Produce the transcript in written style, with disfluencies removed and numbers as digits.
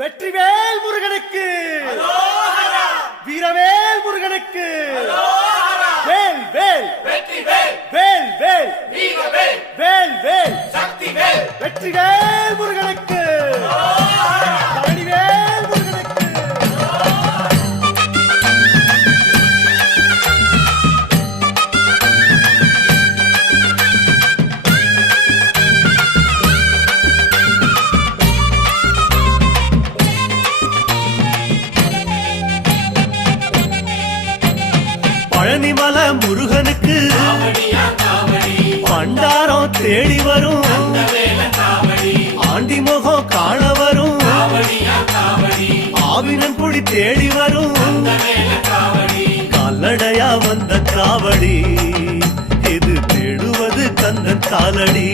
வெற்றிவேல் முருகனுக்கு, வீரவேல் முருகனுக்கு, வேல் வேல் வேல் வேல் வேல் வேல் வெற்றிவேல் முருகனுக்கு, பழனிவேல் முருகனுக்கு. பழனிமல முருகனுக்கு பண்டாரம் தேடி வரும், ஆண்டி முகம் காண வரும், ஆவினன் குடி தேடி வரும், கால்நடையா வந்த காவடி இது தேடுவது கந்தன் காலடி.